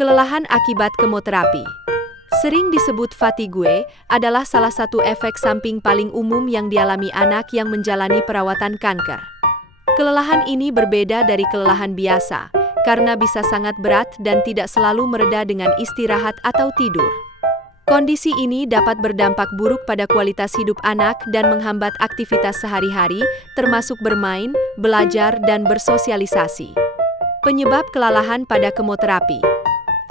Kelelahan akibat kemoterapi. Sering disebut fatigue, adalah salah satu efek samping paling umum yang dialami anak yang menjalani perawatan kanker. Kelelahan ini berbeda dari kelelahan biasa, karena bisa sangat berat dan tidak selalu mereda dengan istirahat atau tidur. Kondisi ini dapat berdampak buruk pada kualitas hidup anak dan menghambat aktivitas sehari-hari, termasuk bermain, belajar, dan bersosialisasi. Penyebab kelelahan pada kemoterapi.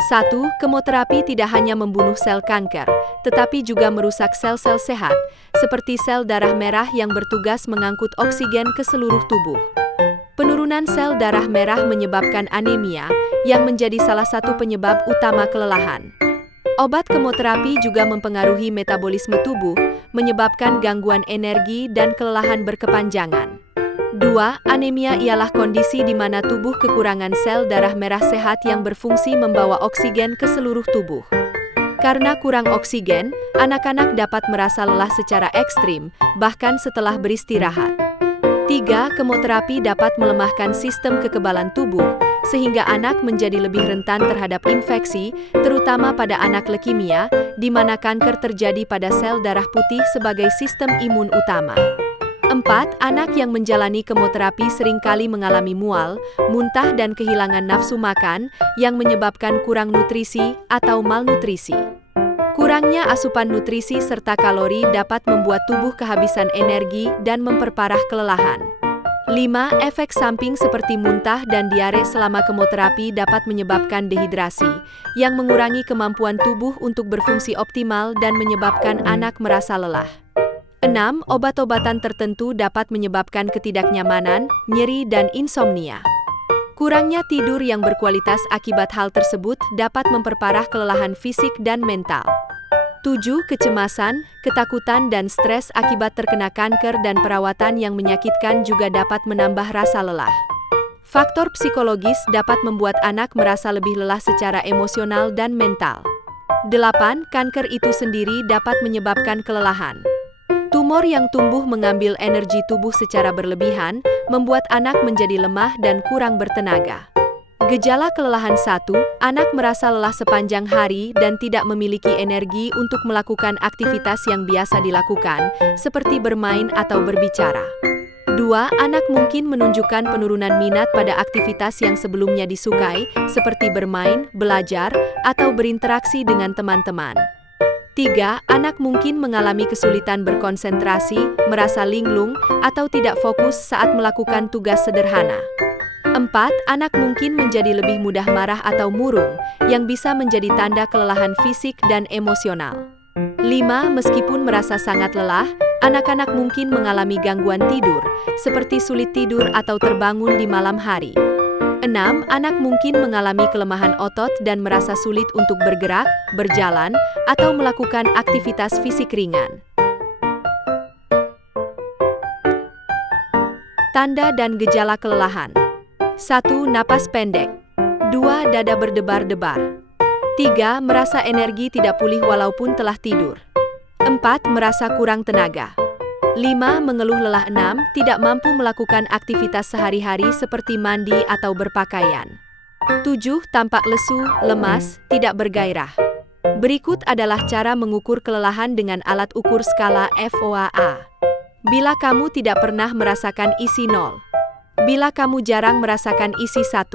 1. Kemoterapi tidak hanya membunuh sel kanker, tetapi juga merusak sel-sel sehat, seperti sel darah merah yang bertugas mengangkut oksigen ke seluruh tubuh. Penurunan sel darah merah menyebabkan anemia, yang menjadi salah satu penyebab utama kelelahan. Obat kemoterapi juga mempengaruhi metabolisme tubuh, menyebabkan gangguan energi dan kelelahan berkepanjangan. 2. Anemia ialah kondisi di mana tubuh kekurangan sel darah merah sehat yang berfungsi membawa oksigen ke seluruh tubuh. Karena kurang oksigen, anak-anak dapat merasa lelah secara ekstrim, bahkan setelah beristirahat. 3. Kemoterapi dapat melemahkan sistem kekebalan tubuh, sehingga anak menjadi lebih rentan terhadap infeksi, terutama pada anak leukemia, di mana kanker terjadi pada sel darah putih sebagai sistem imun utama. 4. Anak yang menjalani kemoterapi seringkali mengalami mual, muntah dan kehilangan nafsu makan, yang menyebabkan kurang nutrisi atau malnutrisi. Kurangnya asupan nutrisi serta kalori dapat membuat tubuh kehabisan energi dan memperparah kelelahan. 5. Efek samping seperti muntah dan diare selama kemoterapi dapat menyebabkan dehidrasi, yang mengurangi kemampuan tubuh untuk berfungsi optimal dan menyebabkan anak merasa lelah. 6. Obat-obatan tertentu dapat menyebabkan ketidaknyamanan, nyeri, dan insomnia. Kurangnya tidur yang berkualitas akibat hal tersebut dapat memperparah kelelahan fisik dan mental. 7. Kecemasan, ketakutan, dan stres akibat terkena kanker dan perawatan yang menyakitkan juga dapat menambah rasa lelah. Faktor psikologis dapat membuat anak merasa lebih lelah secara emosional dan mental. 8. Kanker itu sendiri dapat menyebabkan kelelahan. Tumor yang tumbuh mengambil energi tubuh secara berlebihan, membuat anak menjadi lemah dan kurang bertenaga. Gejala kelelahan 1, anak merasa lelah sepanjang hari dan tidak memiliki energi untuk melakukan aktivitas yang biasa dilakukan, seperti bermain atau berbicara. 2. Anak mungkin menunjukkan penurunan minat pada aktivitas yang sebelumnya disukai, seperti bermain, belajar, atau berinteraksi dengan teman-teman. 3. Anak mungkin mengalami kesulitan berkonsentrasi, merasa linglung, atau tidak fokus saat melakukan tugas sederhana. 4. Anak mungkin menjadi lebih mudah marah atau murung, yang bisa menjadi tanda kelelahan fisik dan emosional. 5. Meskipun merasa sangat lelah, anak-anak mungkin mengalami gangguan tidur, seperti sulit tidur atau terbangun di malam hari. 6. Anak mungkin mengalami kelemahan otot dan merasa sulit untuk bergerak, berjalan, atau melakukan aktivitas fisik ringan. Tanda dan gejala kelelahan. 1. Napas pendek. 2. Dada berdebar-debar. 3. Merasa energi tidak pulih walaupun telah tidur. 4. Merasa kurang tenaga. 5. Mengeluh lelah. 6. Tidak mampu melakukan aktivitas sehari-hari seperti mandi atau berpakaian. 7. Tampak lesu, lemas, tidak bergairah. Berikut adalah cara mengukur kelelahan dengan alat ukur skala FOAA. Bila kamu tidak pernah merasakan isi 0. Bila kamu jarang merasakan isi 1.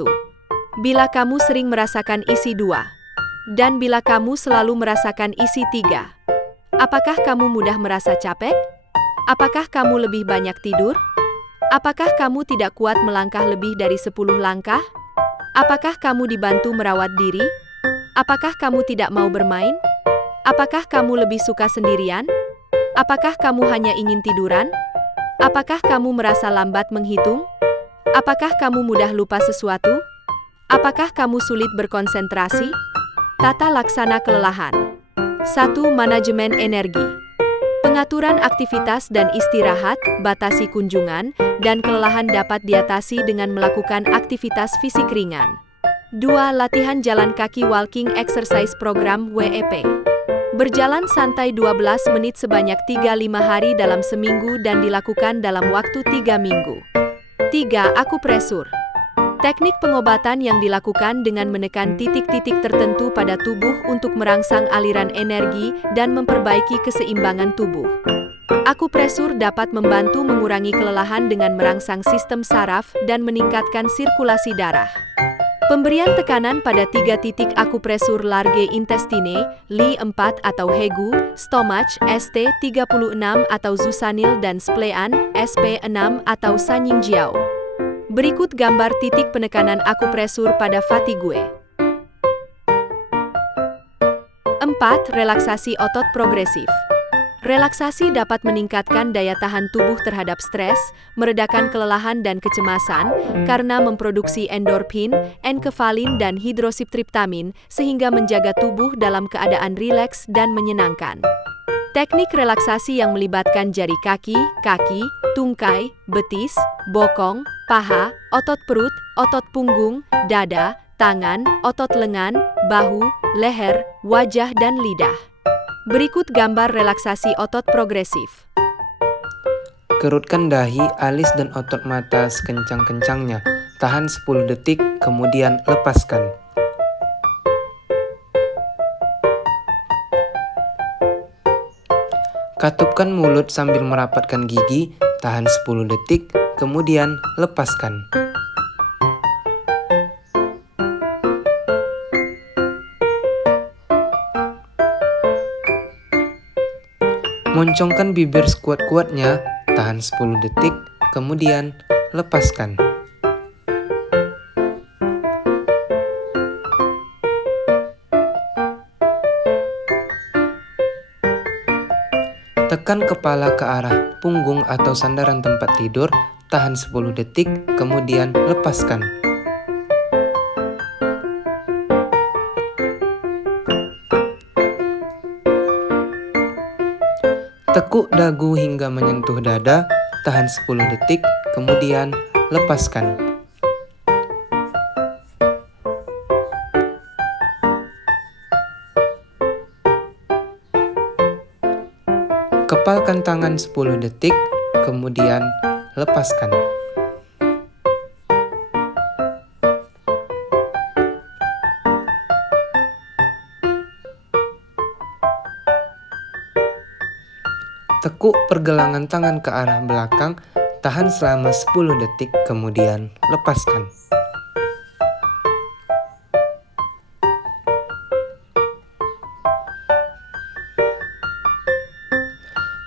Bila kamu sering merasakan isi 2. Dan bila kamu selalu merasakan isi 3. Apakah kamu mudah merasa capek? Apakah kamu lebih banyak tidur? Apakah kamu tidak kuat melangkah lebih dari 10 langkah? Apakah kamu dibantu merawat diri? Apakah kamu tidak mau bermain? Apakah kamu lebih suka sendirian? Apakah kamu hanya ingin tiduran? Apakah kamu merasa lambat menghitung? Apakah kamu mudah lupa sesuatu? Apakah kamu sulit berkonsentrasi? Tata laksana kelelahan. 1. Manajemen energi. Pengaturan aktivitas dan istirahat, batasi kunjungan, dan kelelahan dapat diatasi dengan melakukan aktivitas fisik ringan. 2. Latihan jalan kaki walking exercise program WEP. Berjalan santai 12 menit sebanyak 3-5 hari dalam seminggu dan dilakukan dalam waktu 3 minggu. 3. Akupresur. Teknik pengobatan yang dilakukan dengan menekan titik-titik tertentu pada tubuh untuk merangsang aliran energi dan memperbaiki keseimbangan tubuh. Akupresur dapat membantu mengurangi kelelahan dengan merangsang sistem saraf dan meningkatkan sirkulasi darah. Pemberian tekanan pada 3 titik akupresur large intestine, Li4 atau Hegu, stomach, ST36 atau Zusanil dan splean, SP6 atau Sanyingjiao. Berikut gambar titik penekanan akupresur pada fatigue. 4. Relaksasi otot progresif. Relaksasi dapat meningkatkan daya tahan tubuh terhadap stres, meredakan kelelahan dan kecemasan, karena memproduksi endorfin, enkefalin dan hidroksiptriptamin, sehingga menjaga tubuh dalam keadaan rileks dan menyenangkan. Teknik relaksasi yang melibatkan jari kaki, tungkai, betis, bokong, paha, otot perut, otot punggung, dada, tangan, otot lengan, bahu, leher, wajah dan lidah. Berikut gambar relaksasi otot progresif. Kerutkan dahi, alis dan otot mata sekencang-kencangnya. Tahan 10 detik, kemudian lepaskan. Katupkan mulut sambil merapatkan gigi, tahan 10 detik, kemudian lepaskan. Moncongkan bibir sekuat-kuatnya, tahan 10 detik, kemudian lepaskan. Tekan kepala ke arah punggung atau sandaran tempat tidur, tahan 10 detik, kemudian lepaskan. Tekuk dagu hingga menyentuh dada, tahan 10 detik, kemudian lepaskan. Kepalkan tangan 10 detik, kemudian lepaskan. Tekuk pergelangan tangan ke arah belakang, tahan selama 10 detik, kemudian lepaskan.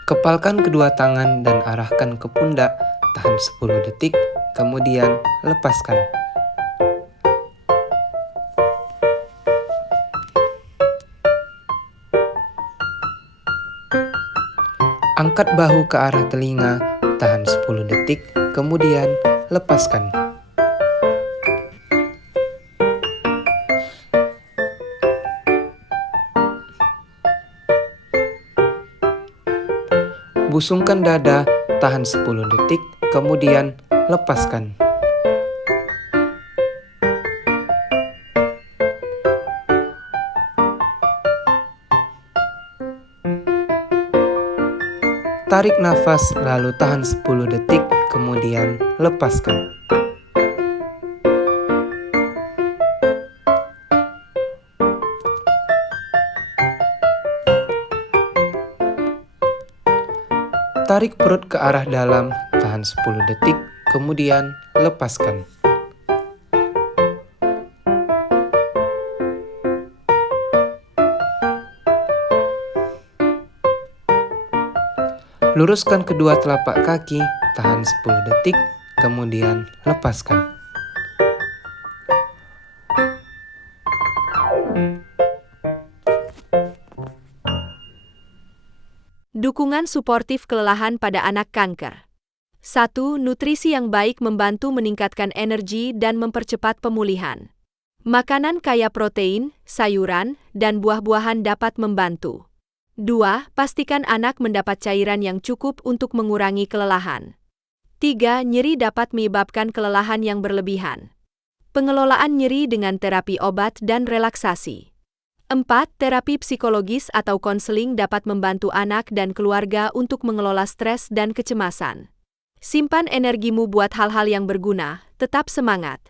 Kepalkan kedua tangan dan arahkan ke pundak, tahan 10 detik, kemudian lepaskan. Angkat bahu ke arah telinga, tahan 10 detik, kemudian lepaskan. Busungkan dada, tahan 10 detik, kemudian lepaskan. Tarik nafas, lalu tahan 10 detik, kemudian lepaskan. Tarik perut ke arah dalam, tahan 10 detik, kemudian lepaskan. Luruskan kedua telapak kaki, tahan 10 detik, kemudian lepaskan. Dukungan suportif kelelahan pada anak kanker. 1. Nutrisi yang baik membantu meningkatkan energi dan mempercepat pemulihan. Makanan kaya protein, sayuran, dan buah-buahan dapat membantu. 2. Pastikan anak mendapat cairan yang cukup untuk mengurangi kelelahan. 3. Nyeri dapat menyebabkan kelelahan yang berlebihan. Pengelolaan nyeri dengan terapi obat dan relaksasi. 4. Terapi psikologis atau konseling dapat membantu anak dan keluarga untuk mengelola stres dan kecemasan. Simpan energimu buat hal-hal yang berguna, tetap semangat.